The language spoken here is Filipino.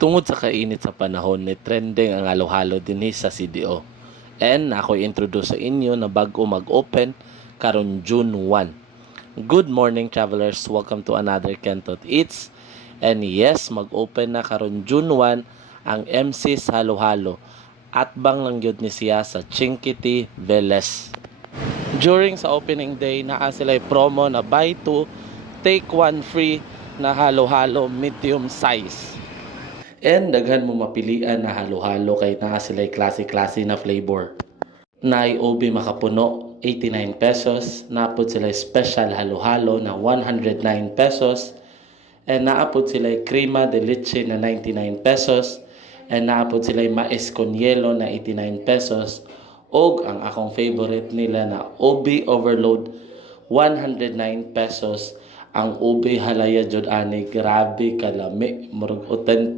Tungod sa kainit sa panahon, ni trending ang halo-halo dinhi sa CDO. And ako introduce sa inyo na bago mag-open karon June 1. Good morning travelers, welcome to another Kentot Eats. And yes, mag-open na karon June 1 ang MC's Halo-Halo. At bang lang yun ni siya sa Chinquiti, Velez. During sa opening day, naa sila promo na buy 2, take 1 free na halo-halo medium size. And daghan mo mapilian na halo-halo kay naa sila klase-klase na flavor. Naay OB makapuno, 89 pesos. Naapod sila special halo-halo na 109 pesos. And naapod sila crema de leche na 99 pesos. And naapod sila mais con yelo na 89 pesos. Og ang akong favorite nila na OB Overload 109 pesos. Ang OB halaya jud ani, grabe kalami, murag authentic.